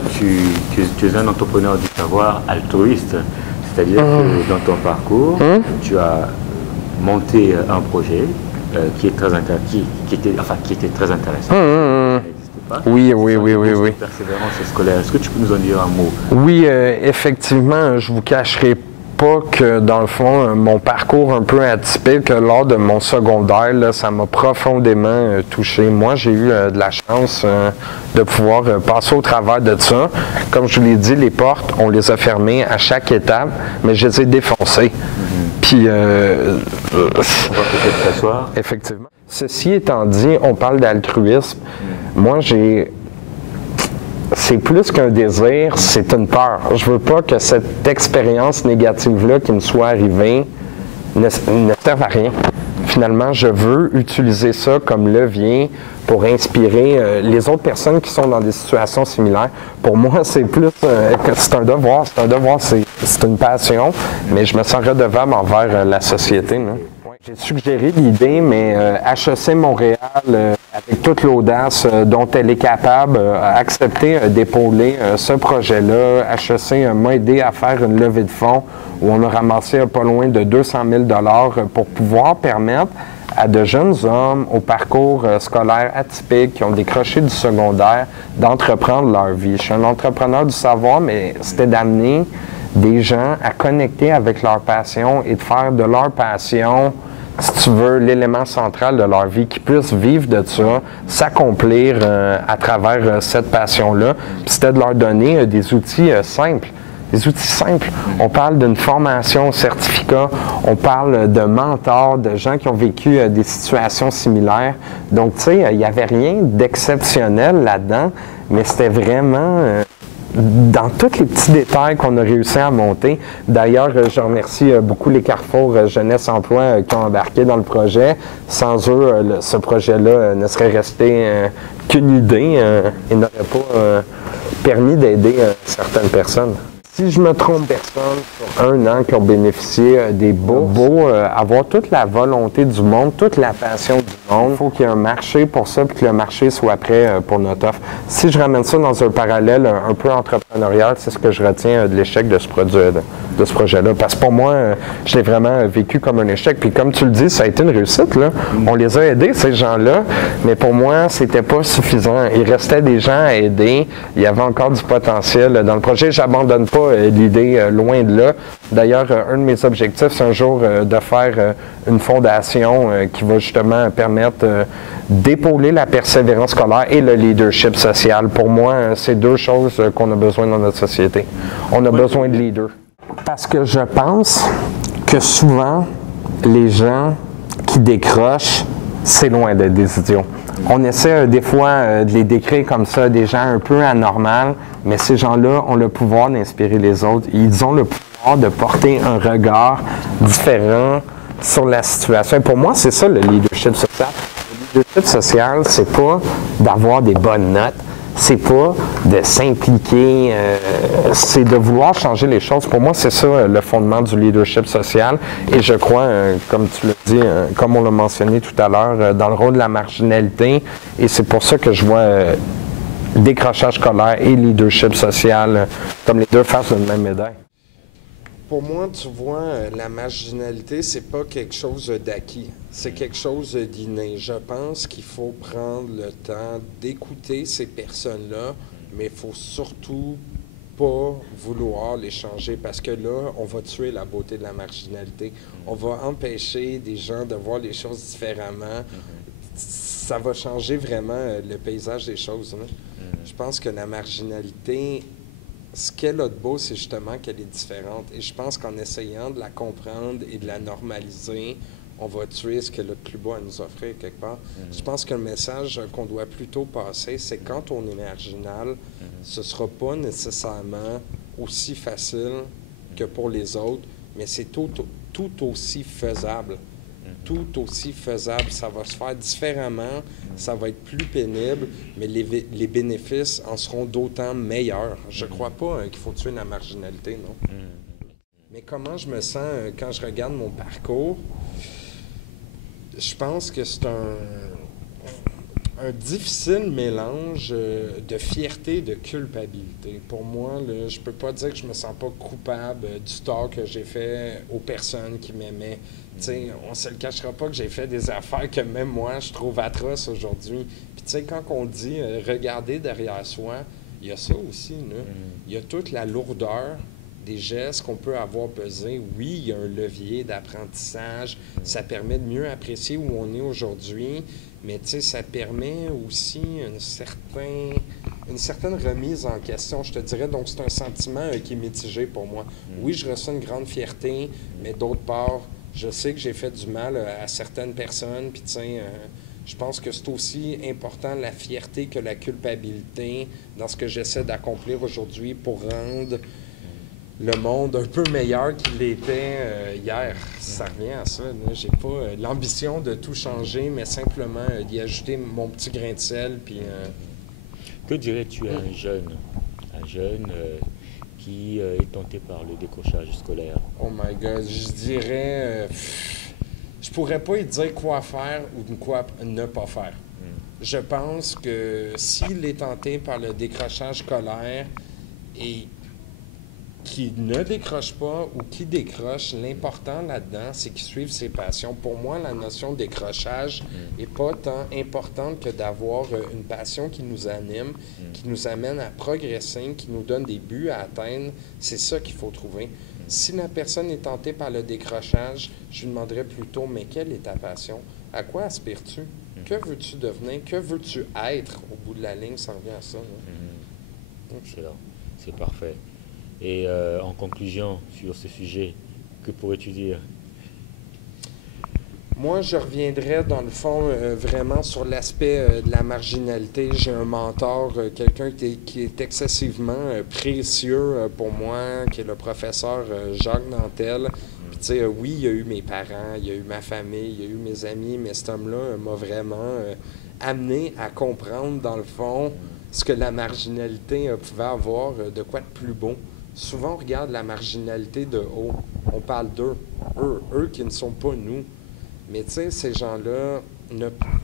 toi, tu es un entrepreneur du savoir altruiste. C'est-à-dire que dans ton parcours, tu as monté un projet qui était très intéressant. Oui. Persévérance scolaire. Est-ce que tu peux nous en dire un mot? Oui, effectivement, je vous cacherai pas que, dans le fond, mon parcours un peu atypique lors de mon secondaire, là, ça m'a profondément touché. Moi, j'ai eu de la chance de pouvoir passer au travers de ça. Comme je vous l'ai dit, les portes, on les a fermées à chaque étape, mais je les ai défoncées. Puis, On va peut-être s'asseoir. effectivement. Ceci étant dit, on parle d'altruisme. Moi, c'est plus qu'un désir, c'est une peur. Je veux pas que cette expérience négative-là qui me soit arrivée ne serve à rien. Finalement, je veux utiliser ça comme levier pour inspirer les autres personnes qui sont dans des situations similaires. Pour moi, c'est plus c'est un devoir, c'est une passion, mais je me sens redevable envers la société. Là. J'ai suggéré l'idée, mais HEC Montréal, avec toute l'audace dont elle est capable, a accepté d'épauler ce projet-là. HEC m'a aidé à faire une levée de fonds où on a ramassé pas loin de 200 000 $ pour pouvoir permettre à de jeunes hommes au parcours scolaire atypique qui ont décroché du secondaire d'entreprendre leur vie. Je suis un entrepreneur du savoir, mais c'était d'amener des gens à connecter avec leur passion et de faire de leur passion, si tu veux, l'élément central de leur vie, qu'ils puissent vivre de ça, s'accomplir à travers cette passion-là. Puis c'était de leur donner des outils simples. Des outils simples. On parle d'une formation, certificat, on parle de mentors, de gens qui ont vécu des situations similaires. Donc, tu sais, il n'y avait rien d'exceptionnel là-dedans, mais c'était vraiment dans tous les petits détails qu'on a réussi à monter. D'ailleurs, je remercie beaucoup les Carrefour Jeunesse Emploi qui ont embarqué dans le projet. Sans eux, ce projet-là ne serait resté qu'une idée et n'aurait pas permis d'aider certaines personnes. Si je me trompe, personne sur un an qui ont bénéficié des bourses, avoir toute la volonté du monde, toute la passion du monde, il faut qu'il y ait un marché pour ça, puis que le marché soit prêt pour notre offre. Si je ramène ça dans un parallèle un peu entrepreneurial, c'est ce que je retiens de l'échec de ce projet-là. Parce que pour moi, je l'ai vraiment vécu comme un échec. Puis comme tu le dis, ça a été une réussite, là. On les a aidés, ces gens-là, mais pour moi, c'était pas suffisant. Il restait des gens à aider. Il y avait encore du potentiel dans le projet. J'abandonne pas l'idée loin de là. D'ailleurs, un de mes objectifs, c'est un jour de faire une fondation qui va justement permettre d'épauler la persévérance scolaire et le leadership social. Pour moi, c'est deux choses qu'on a besoin dans notre société. On a besoin de leaders. Parce que je pense que souvent, les gens qui décrochent, c'est loin d'être des idiots. On essaie des fois de les décrire comme ça, des gens un peu anormaux, mais ces gens-là ont le pouvoir d'inspirer les autres. Ils ont le pouvoir de porter un regard différent sur la situation. Et pour moi, c'est ça le leadership social. Le leadership social, c'est pas d'avoir des bonnes notes, c'est pas de s'impliquer, c'est de vouloir changer les choses. Pour moi, c'est ça le fondement du leadership social. Et je crois, comme tu l'as dit, comme on l'a mentionné tout à l'heure, dans le rôle de la marginalité. Et c'est pour ça que je vois décrochage scolaire et leadership social comme les deux faces d'une même médaille. Pour moi, tu vois, la marginalité, c'est pas quelque chose d'acquis. C'est quelque chose d'inné. Je pense qu'il faut prendre le temps d'écouter ces personnes-là, mais il faut surtout pas vouloir les changer parce que là, on va tuer la beauté de la marginalité. On va empêcher des gens de voir les choses différemment. Ça va changer vraiment le paysage des choses. Hein? Je pense que la marginalité, ce qu'elle a de beau, c'est justement qu'elle est différente. Et je pense qu'en essayant de la comprendre et de la normaliser, on va tuer ce qu'elle a de plus beau à nous offrir quelque part. Je pense que le message qu'on doit plutôt passer, c'est quand on est marginal, ce ne sera pas nécessairement aussi facile que pour les autres, mais c'est tout aussi faisable. Tout aussi faisable. Ça va se faire différemment, ça va être plus pénible, mais les bénéfices en seront d'autant meilleurs. Je ne crois pas qu'il faut tuer la marginalité, non. Mais comment je me sens quand je regarde mon parcours? Je pense que c'est un difficile mélange de fierté et de culpabilité. Pour moi, là, je peux pas dire que je me sens pas coupable du tort que j'ai fait aux personnes qui m'aimaient. T'sais, on se le cachera pas que j'ai fait des affaires que même moi, je trouve atroces aujourd'hui. Puis tu sais, quand on dit regarder derrière soi, il y a ça aussi, là. Il y a toute la lourdeur des gestes qu'on peut avoir pesés. Oui, il y a un levier d'apprentissage. Ça permet de mieux apprécier où on est aujourd'hui. Mais tu sais, ça permet aussi une certaine remise en question, je te dirais. Donc, c'est un sentiment qui est mitigé pour moi. Oui, je ressens une grande fierté, mais d'autre part, je sais que j'ai fait du mal à certaines personnes. Puis, tu sais, je pense que c'est aussi important la fierté que la culpabilité dans ce que j'essaie d'accomplir aujourd'hui pour rendre le monde un peu meilleur qu'il l'était hier. Ça revient à ça. J'ai pas l'ambition de tout changer, mais simplement d'y ajouter mon petit grain de sel. Puis, Que dirais-tu à un jeune qui est tenté par le décrochage scolaire? Oh my God, je dirais... je pourrais pas lui dire quoi faire ou quoi ne pas faire. Je pense que s'il est tenté par le décrochage scolaire et qui ne décroche pas ou qui décroche, l'important là-dedans, c'est qu'il suive ses passions. Pour moi, la notion de décrochage n'est pas tant importante que d'avoir une passion qui nous anime, qui nous amène à progresser, qui nous donne des buts à atteindre. C'est ça qu'il faut trouver. Si la personne est tentée par le décrochage, je lui demanderais plutôt, mais quelle est ta passion? À quoi aspires-tu? Que veux-tu devenir? Que veux-tu être au bout de la ligne? Ça revient à ça. Excellent, c'est parfait. Et en conclusion sur ce sujet, que pourrais-tu dire? Moi, je reviendrais dans le fond vraiment sur l'aspect de la marginalité. J'ai un mentor, quelqu'un qui est excessivement précieux pour moi, qui est le professeur Jacques Nantel. Puis tu sais, oui, il y a eu mes parents, il y a eu ma famille, il y a eu mes amis, mais cet homme-là m'a vraiment amené à comprendre, dans le fond, ce que la marginalité pouvait avoir de quoi de plus beau. Souvent, on regarde la marginalité de haut. On parle d'eux, eux qui ne sont pas nous. Mais tu sais, ces gens-là,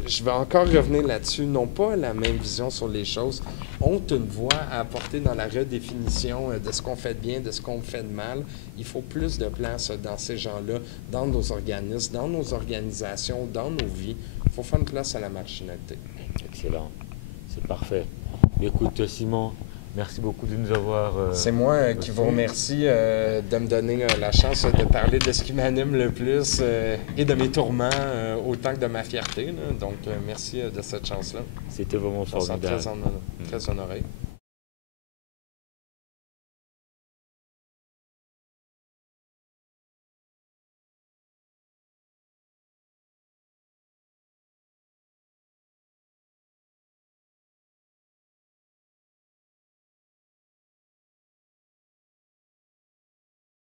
je vais encore revenir là-dessus, n'ont pas la même vision sur les choses, ont une voix à apporter dans la redéfinition de ce qu'on fait de bien, de ce qu'on fait de mal. Il faut plus de place dans ces gens-là, dans nos organismes, dans nos organisations, dans nos vies. Il faut faire une place à la marginalité. Excellent, c'est parfait. Écoute, Simon, merci beaucoup de nous avoir... C'est moi qui vous remercie de me donner la chance de parler de ce qui m'anime le plus et de mes tourments autant que de ma fierté. Là. Donc, merci de cette chance-là. C'était vraiment formidable. Très honoré.